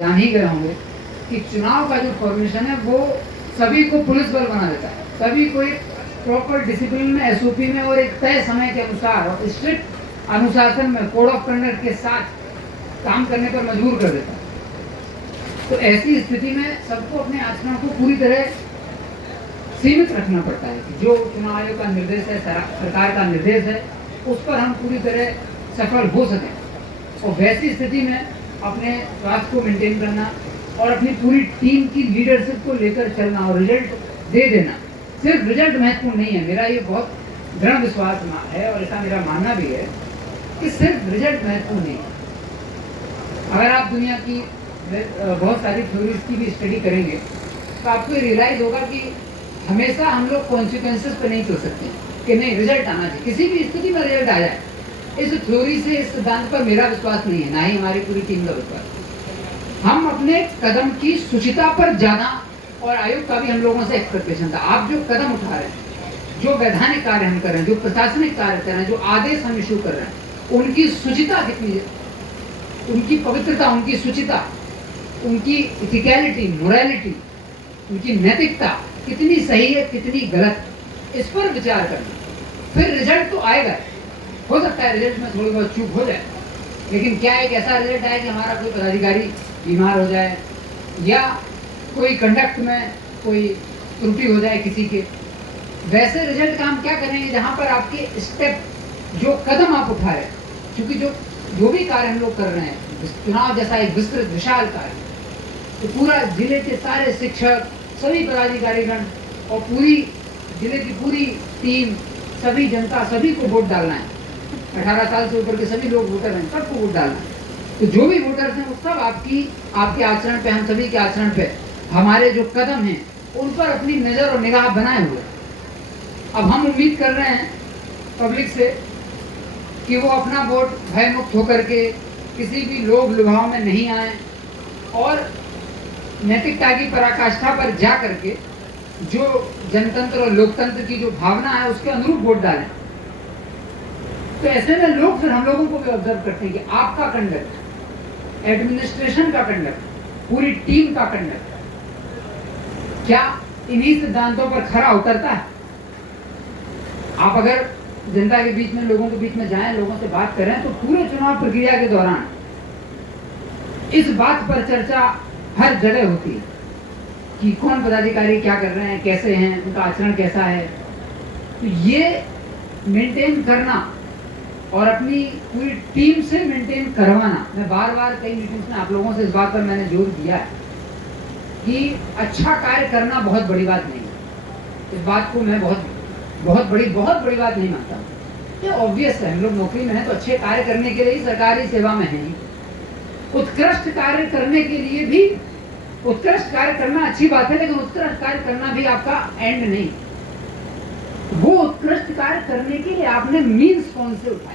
जान ही गए होंगे कि चुनाव का जो फॉर्मेशन है वो सभी को पुलिस बल बना देता है, सभी को एक प्रॉपर डिसिप्लिन में, एसओपी में और एक तय समय के अनुसार और स्ट्रिक्ट अनुशासन में, कोड ऑफ कंडक्ट के साथ काम करने पर मजबूर कर देता है। तो ऐसी स्थिति में सबको अपने आचरण को पूरी तरह सीमित रखना पड़ता है कि जो चुनाव आयोग का निर्देश है, सरकार का निर्देश है, उस पर हम पूरी तरह सफल हो सकें। और वैसी स्थिति में अपने स्वास्थ्य को मेंटेन करना और अपनी पूरी टीम की लीडरशिप को लेकर चलना और रिजल्ट दे देना। सिर्फ रिजल्ट महत्वपूर्ण नहीं है, मेरा ये बहुत दृढ़ विश्वास है और ऐसा मेरा मानना भी है कि सिर्फ रिजल्ट महत्वपूर्ण नहीं है। अगर आप दुनिया की बहुत सारी थ्योरीज की भी स्टडी करेंगे तो आपको रियलाइज होगा कि हमेशा हम लोग कॉन्सिक्वेंसेस पे नहीं सोच सकते कि नहीं रिजल्ट आना चाहिए, किसी भी स्थिति में रिजल्ट आ जाए। इस थ्योरी से, इस सिद्धांत पर मेरा विश्वास नहीं है, ना ही हमारी पूरी टीम का विश्वास। हम अपने कदम की शुचिता पर जाना, और आयोग का भी हम लोगों से एक्सपेक्टेशन था, आप जो कदम उठा रहे हैं, जो वैधानिक कार्य हम कर रहे हैं, जो प्रशासनिक कार्य कर रहे हैं, जो आदेश हम इशू कर रहे हैं, उनकी शुचिता कितनी है, उनकी पवित्रता, उनकी शुचिता, उनकी इथिकैलिटी, मोरालिटी, उनकी नैतिकता कितनी सही है, कितनी गलत, इस पर विचार करना। फिर रिजल्ट तो आएगा, हो सकता है रिजल्ट में थोड़ी बहुत चूक हो जाए, लेकिन क्या एक ऐसा रिजल्ट आए कि हमारा कोई पदाधिकारी बीमार हो जाए या कोई कंडक्ट में कोई त्रुटि हो जाए किसी के, वैसे रिजल्ट का हम क्या करेंगे जहां पर आपके स्टेप, जो कदम आप उठा रहे हैं, क्योंकि जो भी कार्य हम लोग कर रहे हैं, चुनाव जैसा एक विस्तृत विशाल कार्य, तो पूरा जिले के सारे शिक्षक, सभी पदाधिकारीगण और पूरी जिले की पूरी टीम, सभी जनता, सभी को वोट डालना है। 18 साल से ऊपर के सभी लोग वोटर हैं, सबको वोट डालना है। तो जो भी वोटर्स हैं वो सब आपके आचरण पे, हम सभी के आचरण पे, हमारे जो कदम हैं उन पर अपनी नज़र और निगाह बनाए हुए। अब हम उम्मीद कर रहे हैं पब्लिक से कि वो अपना वोट भयमुक्त होकर के किसी भी लोभ लुभाव में नहीं आए और नैतिकता की पराकाष्ठा पर जा करके जो जनतंत्र और लोकतंत्र की जो भावना है उसके अनुरूप वोट डालें। तो ऐसे में लोग फिर हम लोगों को भी ऑब्जर्व करते हैं कि आपका कंडक्ट, एडमिनिस्ट्रेशन का कंडक्ट, पूरी टीम का कंडक्ट क्या इन्हीं सिद्धांतों पर खरा उतरता है। आप अगर जनता के बीच में, लोगों के बीच में जाएं, लोगों से बात करें, तो पूरे चुनाव प्रक्रिया के दौरान इस बात पर चर्चा हर जगह होती है कि कौन पदाधिकारी क्या कर रहे हैं, कैसे हैं, उनका आचरण कैसा है। तो ये मेंटेन करना और अपनी पूरी टीम से मेंटेन करवाना, मैं बार बार कई मीटिंग्स में आप लोगों से इस बात पर मैंने जोर दिया है कि अच्छा कार्य करना बहुत बड़ी बात नहीं है। इस बात को मैं बहुत बड़ी बात नहीं मानता। ये ऑब्वियस है, हम लोग नौकरी में हैं तो अच्छे कार्य करने के लिए ही सरकारी सेवा में हैं। उत्कृष्ट कार्य करने के लिए भी, उत्कृष्ट कार्य करना अच्छी बात है, लेकिन उत्कृष्ट कार्य करना भी आपका एंड नहीं। वो उत्कृष्ट कार्य करने के लिए आपने मीन्स कौन से उठाए।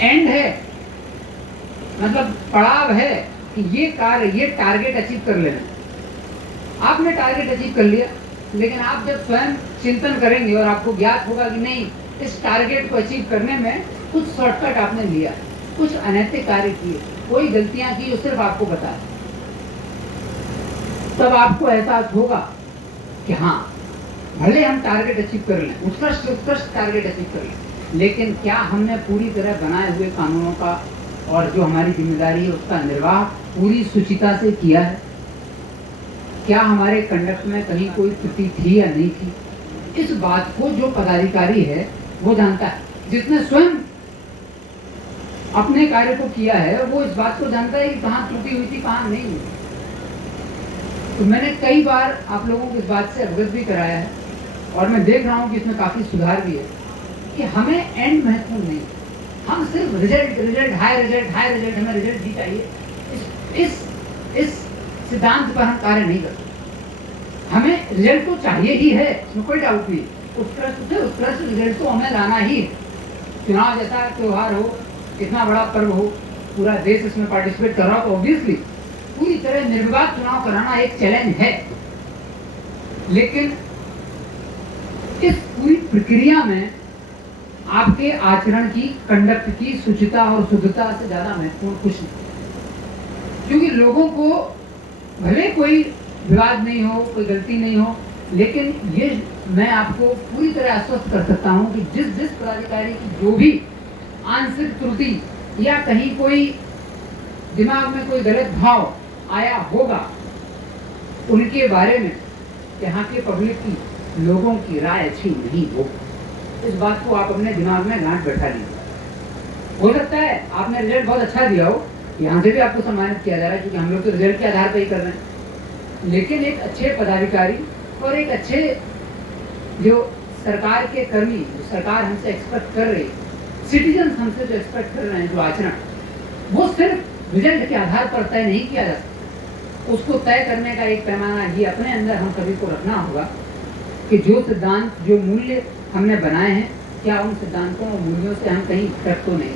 एंड है, मतलब पड़ाव है कि ये कार्य, ये टारगेट अचीव कर लेना। आपने टारगेट अचीव कर लिया, लेकिन आप जब स्वयं चिंतन करेंगे और आपको ज्ञात होगा कि नहीं, इस टारगेट को अचीव करने में कुछ शॉर्टकट आपने लिया, कुछ अनैतिक कार्य किए, कोई गलतियां की, वो सिर्फ आपको पता है, तब आपको एहसास होगा कि हाँ, भले हम टारगेट अचीव कर लें, उत्कृष्ट टारगेट अचीव कर लें, लेकिन क्या हमने पूरी तरह बनाए हुए कानूनों का और जो हमारी जिम्मेदारी है उसका निर्वाह पूरी शुचिता से किया है। क्या हमारे कंडक्ट में कहीं कोई त्रुटि थी या नहीं थी, इस बात को जो पदाधिकारी है वो जानता है। जिसने स्वयं अपने कार्य को किया है वो इस बात को जानता है कि कहाँ त्रुटि हुई थी, कहाँ नहीं हुई। तो मैंने कई बार आप लोगों को इस बात से अवगत भी कराया है और मैं देख रहा हूँ कि इसमें काफ़ी सुधार भी है कि हमें एंड महत्वपूर्ण नहीं, हम सिर्फ रिजल्ट, हाई रिजल्ट, हमें रिजल्ट ही चाहिए, इस सिद्धांत पर हम कार्य नहीं करते। हमें रिजल्ट तो चाहिए ही है, इसमें कोई डाउट नहीं, उत्कृष्ट रिजल्ट तो हमें लाना ही है। चुनाव जैसा त्यौहार हो, इतना बड़ा पर्व हो, पूरा देश इसमें पार्टिसिपेट कर रहा हो, तो ऑब्वियसली पूरी तरह निर्विवाद चुनाव कराना एक चैलेंज है। लेकिन इस पूरी प्रक्रिया में आपके आचरण की, कंडक्ट की शुचिता और शुद्धता से ज्यादा महत्वपूर्ण कुछ नहीं। क्योंकि लोगों को भले कोई विवाद नहीं हो, कोई गलती नहीं हो, लेकिन ये मैं आपको पूरी तरह आश्वस्त कर सकता हूं कि जिस जिस पदाधिकारी की जो भी आंशिक त्रुटि या कहीं कोई दिमाग में कोई गलत भाव आया होगा, उनके बारे में यहाँ के पब्लिक की, लोगों की राय अच्छी नहीं हो। इस बात को आप अपने दिमाग में गांठ बैठा लीजिए। हो सकता है आपने रिजल्ट बहुत अच्छा दिया हो, यहाँ से भी आपको सम्मानित किया जा रहा है, क्योंकि हम लोग तो रिजल्ट के आधार पर ही कर रहे हैं, लेकिन एक अच्छे पदाधिकारी और एक अच्छे जो सरकार के कर्मी, जो सरकार हमसे एक्सपेक्ट कर रही, सिटीजन हमसे जो एक्सपेक्ट कर रहे हैं, जो आचरण, वो सिर्फ रिजल्ट के आधार पर तय नहीं किया जा सकता। उसको तय करने का एक पैमाना ये अपने अंदर हम सभी को रखना होगा कि जो सिद्धांत, जो मूल्य हमने बनाए हैं, क्या उन सिद्धांतों और मूल्यों से हम कहीं भटक तो नहीं।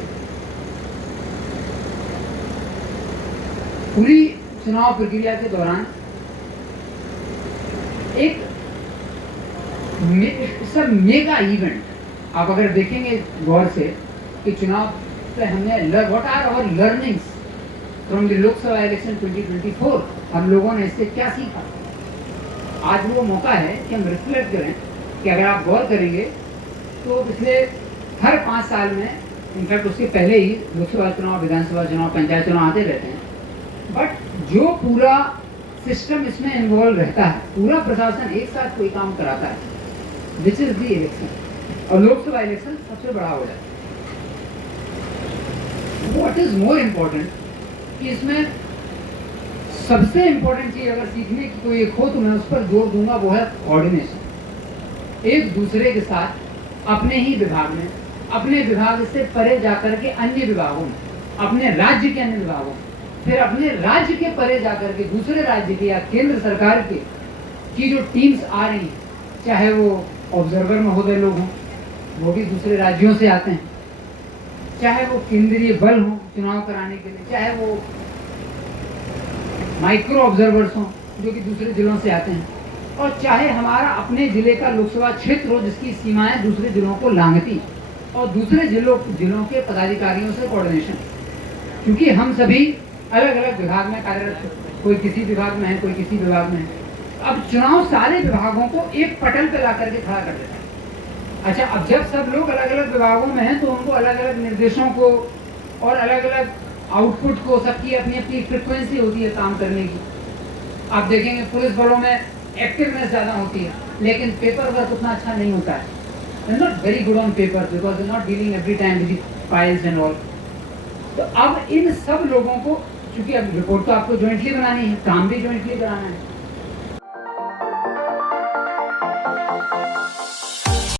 पूरी चुनाव प्रक्रिया के दौरान एक सब मेगा इवेंट आप अगर देखेंगे गौर से कि चुनाव से हमने what are our learnings from the Lok Sabha election 2024, हम लोगों ने इससे क्या सीखा। आज वो मौका है कि हम रिफ्लेक्ट करें कि अगर आप गौर करेंगे तो पिछले हर 5 साल में, इनफैक्ट उसके पहले ही लोकसभा चुनाव, विधानसभा चुनाव, पंचायत चुनाव आते रहते हैं, बट जो पूरा सिस्टम इसमें इन्वॉल्व रहता है, पूरा प्रशासन एक साथ कोई काम कराता है, विच इज द इलेक्शन, और लोकसभा इलेक्शन सबसे बड़ा हो जाता है। व्हाट इज मोर इम्पोर्टेंट कि इसमें सबसे इम्पोर्टेंट चीज अगर सीखने की कोई एक हो तो मैं उस पर जोर दूंगा, वो है कोऑर्डिनेशन। एक दूसरे के साथ अपने ही विभाग में, अपने विभाग से परे जाकर के अन्य विभागों में, अपने राज्य के अन्य विभागों में, फिर अपने राज्य के परे जाकर के दूसरे राज्य के या केंद्र सरकार के की जो टीम्स आ रही हैं, चाहे वो ऑब्जर्वर महोदय लोग हों, वो भी दूसरे राज्यों से आते हैं, चाहे वो केंद्रीय बल हो चुनाव कराने के लिए, चाहे वो माइक्रो ऑब्जर्वर्स हों जो कि दूसरे जिलों से आते हैं, और चाहे हमारा अपने जिले का लोकसभा क्षेत्र हो जिसकी सीमाएं दूसरे जिलों को लांघती, और दूसरे जिलों के पदाधिकारियों से कोऑर्डिनेशन, क्योंकि हम सभी अलग अलग विभाग में कार्यरत, कोई किसी विभाग में है, कोई किसी विभाग में है। अब चुनाव सारे विभागों को एक पटल पे ला करके खड़ा कर देता है। अच्छा, अब जब सब लोग अलग अलग विभागों में हैं तो उनको अलग अलग निर्देशों को और अलग अलग आउटपुट को, सबकी अपनी अपनी फ्रिक्वेंसी होती है काम करने की। आप देखेंगे पुलिस बलों में एक्टिवनेस ज़्यादा होती है, लेकिन पेपर वर्क उतना अच्छा नहीं होता है। They're not very good on paper because they're not dealing every time with the files and all. तो अब इन सब लोगों को, चूंकि अब रिपोर्ट तो आपको ज्वाइंटली बनानी है, काम भी ज्वाइंटली कराना है,